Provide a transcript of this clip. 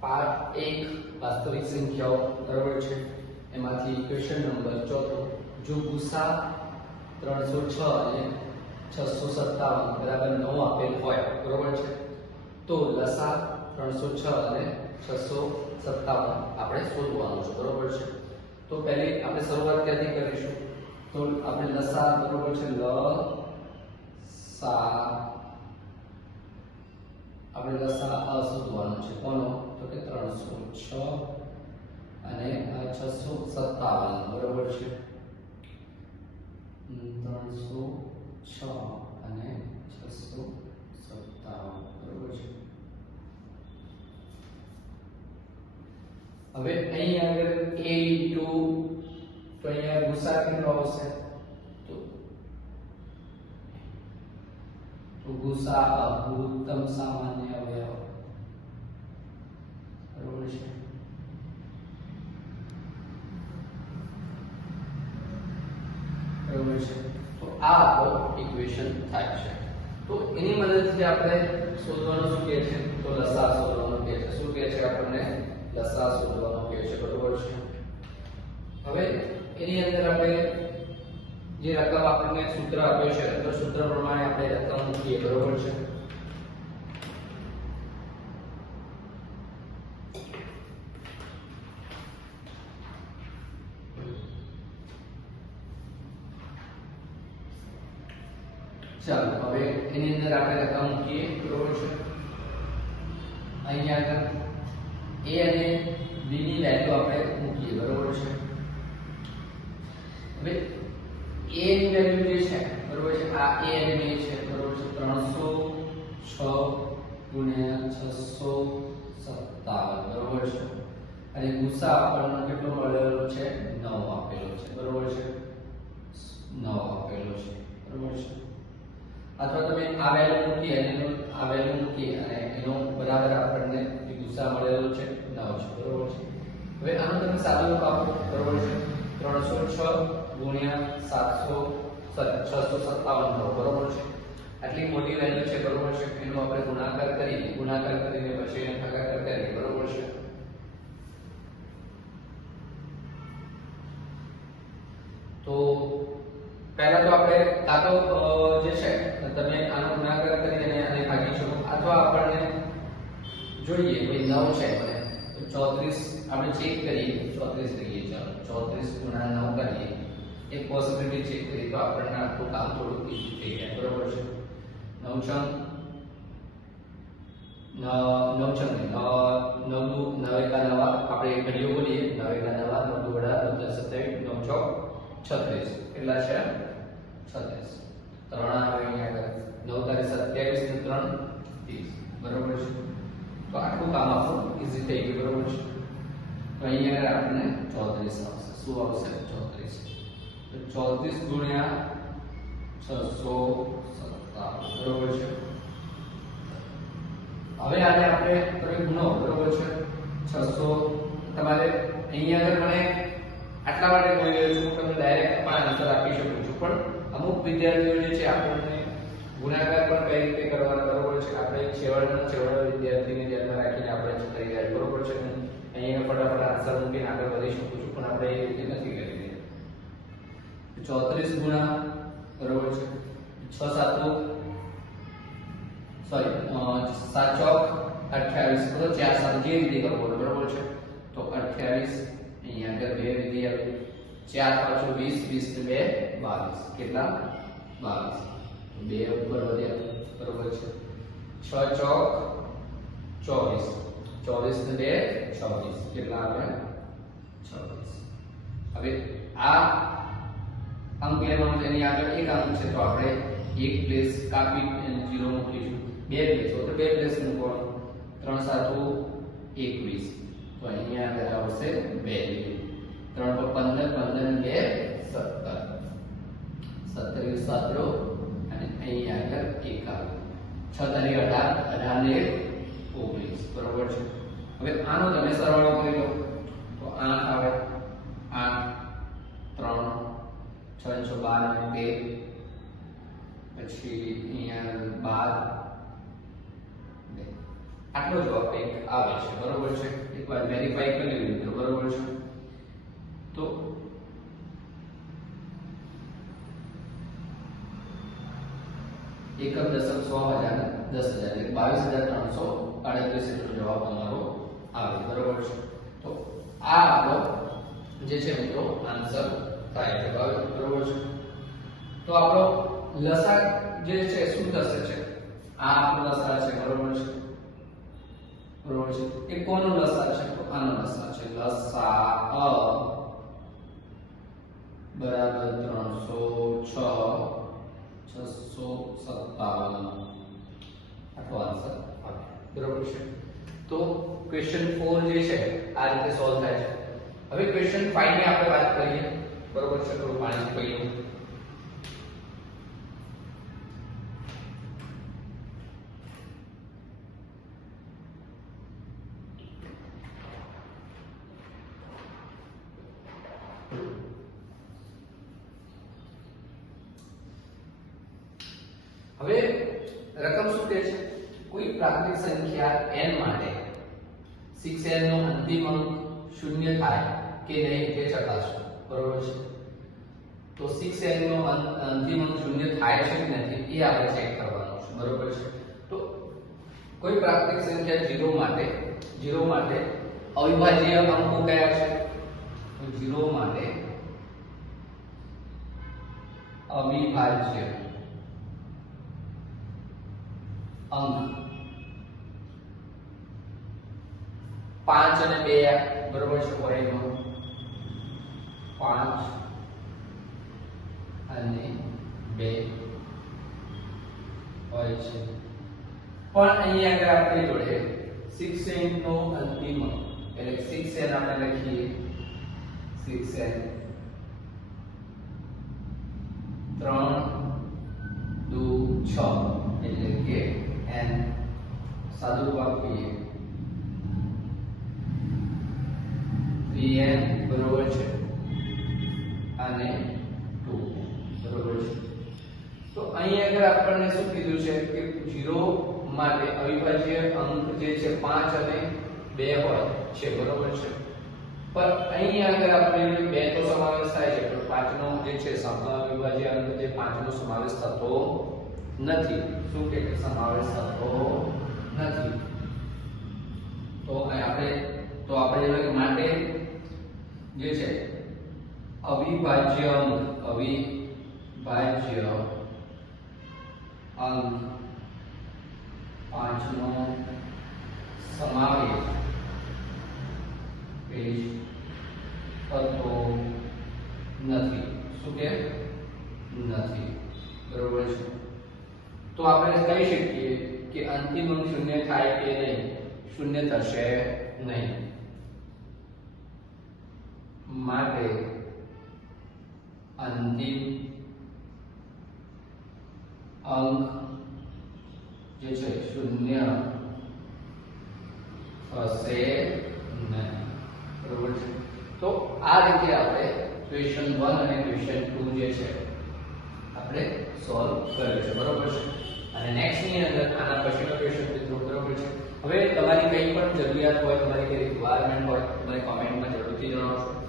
Part એક વાસ્તવિક સંખ્યાઓ બરાબર છે. એમાંથી ક્વેશ્ચન નંબર ચોથો, જો ગુસા ત્રણસો છ અને છસો સત્તાવન બરાબર નવ આપેલ હોય, બરાબર છે? તો લસા ત્રણસો છ અને છસો સત્તાવન આપણે શોધવાનું છે, બરાબર છે? તો પહેલી આપણે શરૂઆત ક્યાંથી કરીશું? તો આપણે લસા બરાબર છે, લ, સા આપણે લસા શોધવાનું છે કોનો તો કે ત્રણસો છ અને છસો સત્તાવન છે ત્રણસો છ અને છસો સત્તાવન છે હવે અહીં આગળ એ ઇન્ટુ તો અહીંયા ગુસા કેટલો આવશે તો ગુસા અભૂતમ સામાન્ય અવયવ બરોબર છે બરોબર છે તો આ આપણો ઇક્વેશન થાય છે તો એની મદદથી આપણે શોધવાનું શું કહે છે તો લસા શોધવાનું કહે છે શું કહે છે આપણને લસા શોધવાનું કહે છે બરોબર છે હવે એની અંદર આપણે જે રકમ આપણને સૂત્ર આપ્યું છે તો સૂત્ર પ્રમાણે આપણે રકમ મૂકીએ બરોબર છે ચાલો, હવે એની અંદર આપણે રકમ મૂકીએ. બરોબર છે? અહીંયા આગળ એ અને બી ની વેલ્યુ આપણે મૂકીએ. બરોબર છે? હવે એ ની વેલ્યુ જે છે, બરોબર છે? આ એ અને બી છે, બરોબર છે? 306 ગુણ્યા 657 બરોબર છે? અને ગુસા આપણને કેટલો મળેલો છે? 9 આપેલો છે. બરોબર છે? 9 આપેલો છે. અથવા તમે આ વેલ્યુ મૂકી અને આ વેલ્યુ મૂકી અને એનો બરાબર આપણને ગુસા મળેલો છે નવ છે, બરોબર છે? હવે આનો તમે સાદો રૂપ આપો, બરોબર છે? 306 ગુણ્યા 700 657 કરો બરોબર છે? આટલી મોટી વેલ્યુ છે, બરોબર છે? એનો આપણે ગુણાકાર કરીએ, ગુણાકાર કરીને પછી એને ભાગાકાર કરીએ, બરોબર છે? તો પહેલા તો આપણે કાં અ, જે છે તમે આનો ગુણાકાર કરી અને આને ભાગી શકો આપણને જોઈએ કોઈ નવ છે મને તો 34 આપણે ચેક કરીએ. 34 લઈએ, ચાલો. 34 ગુણ્યા 9 કરીએ. એક પોસિબિલિટી ચેક કરીએ તો આપણને આખું કામ થોડું ઈઝી થઈ જાય. બરોબર છે? 9 છંગ નવ છંગ નવ નવ એકા નવા. આપણે ઘડીઓ બોલીએ. નવ એકા નવા, નવ દુ વડા નવ દસ સત્યાવીસ નવ ચોક છત્રીસ. કેટલા છે? છત્રીસ. ત્રણ આવે અહીંયા આગળ. નવ તારીખ સત્યાવીસ ત્રણ. બરોબર છે? તો આટલું કામ આપણું ઈઝી થઈ ગયું, બરોબર છે? તો અહીંયા આગળ આપણને ચોત્રીસ આવશે. શું આવશે? ચોત્રીસ. તો ચોત્રીસ ગુણ્યા છસો સત્તાવન, બરોબર છે? હવે આને આપણે તમે ગુણો, બરોબર છે? છસો. તમારે અહીંયા આગળ મને આટલા માટે કોઈ રહ્યો છું તમને ડાયરેક્ટ પણ આન્સર આપી શકું છું. પણ અમુક વિદ્યાર્થીઓ જે છે આપણને ગુણાકાર પણ કઈ રીતે કરવાનો બરોબર છે આપણે છેવાડાના છેવાડા વિદ્યાર્થીને ધ્યાનમાં રાખીને આપણે કરી રહ્યા બરોબર છે હું અહીંયા ફટાફટ આન્સર મૂકીને આગળ વધી શકું છું, પણ આપણે એ રીતે નથી કરી રહ્યા. ચોત્રીસ ગુણા બરોબર છે. છ સાતો સોરી સાત ચોક અઠ્યાવીસ તો ચાર સાત જે રીતે કરવો હોય બરોબર છે? તો અઠ્યાવીસ અહીંયા આગળ બે વિધિ આવી ચાર પાછો વીસ વીસ ને બે, બાવીસ. કેટલા? બાવીસ. બે ઉપર વધ્યા બરોબર છે? છ ચોક, ચોવીસ. ચોવીસ ને બે, છવ્વીસ. કેટલા આવે છવ્વીસ. હવે આ અંક લેવાનો એની આગળ એક અંક છે, તો આપણે એક પ્લેસ કાપી જીરો મૂકીશું. બે પ્લેસ તો બે પ્લેસ મૂકવાનું. ત્રણ સાતુ એકવીસ. તો અહીંયા આગળ આવશે બે. ત્રણ પર પંદર પંદર બે, સત્તર. સત્તર સતરો અહીંયા આગળ એક છ તારીખ અઢાર અઢાર ને ઓગણીસ બરોબર છે હવે આનો તમે સરવાળો કરી લો તો આઠ આવે આઠ ત્રણ છ છ બાર બે પછી અહીંયા બાર આટલો જવાબ કંઈક આવે છે બરોબર છે એકવાર વેરીફાઈ કરી લીધો બરોબર છે તો એકમ દશક સો હજાર દસ હજાર, એટલે બાવીસ હજાર ત્રણસો અડત્રીસ એટલો જવાબ તમારો આવે બરોબર છે? તો આ આપણો જે છે મિત્રો આન્સર થાય છે. બરોબર છે? તો આપણો લસા જે છે શું થશે છે? આ આપણો લસા છે. બરોબર છે? બરોબર છે? એ કોનો લસા છે? તો આનો લસા છે. લસા અ બરાબર ત્રણસો છ છસો સત્તાવન આટલો આન્સર બરોબર છે તો ક્વેશ્ચન 4 જે છે આ રીતે સોલ્વ થાય છે. હવે ક્વેશ્ચન 5 ની આપણે વાત કરીએ. બરોબર છે, થોડું પાણી પીવું હવે રકમ શું કહે છે કોઈ પ્રાથમિક સંખ્યા n માટે 6n નો અંતિમ અંક શૂન્ય થાય કે નહીં તે ચકાસો. બરોબર છે? તો 6n નો અં- અંતિમ અંક શૂન્ય થાય છે કે નથી એ આપણે ચેક કરવાનું છે. બરોબર છે? તો કોઈ પ્રાથમિક સંખ્યા 0 માટે 0 માટે અવિભાજ્ય અંકો કયા છે? તો 0 માટે અવિભાજ્ય અંક પાંચ અને બે બરોબર છે હોય પાંચ અને બે હોય છે. પણ અહીંયા આગળ આપણી જોડે સિક્સ નો અંતિમ એટલે સિક્સ એન આપણે લખીએ. સિક્સ એન ત્રણ, દુ, છ. એટલે કે એન સાદું રૂપ આપીએ Pn બરોબર છે. અને 2 બરોબર છે. તો અહીં આગળ આપણને શું કીધું છે કે 0 માટે અવિભાજ્ય અંક જે છે 5 અને 2 હોય છે, બરોબર છે. પણ અહીં આગળ આપણે બે તો સમાવેશ થાય છે, પણ 5 નો જે છે અવિભાજ્ય અંક જે 5 નો સમાવેશ થતો નથી. શું કે સમાવેશ થતો નથી તો અહીં આપણે તો આપણે જોઈએ કે માટે જે છે અવિભાજ્ય અંક અવિભાજ્ય અંક પાંચનો સમાવેશ પેજ થતો નથી શું કે? નથી બરોબર છે. તો આપણે કહી શકીએ કે અંતિમ અંક શૂન્ય થાય કે નહીં? શૂન્ય થશે નહીં. માટે અંતિમ અંક જે છે, શૂન્ય થશે નહીં. બરોબર છે? તો આ રીતે આપણે ક્વેશ્ચન વન અને ક્વેશ્ચન ટુ જે છે, આપણે સોલ્વ કર્યું છે. બરોબર છે? અને નેક્સ્ટની અંદર આના પછીનો ક્વેશ્ચન મિત્રો બરોબર છે. હવે તમારી કંઈ પણ જરૂરિયાત હોય, તમારી કઈ રિક્વાયરમેન્ટ હોય મને કોમેન્ટમાં જરૂરથી જણાવશો.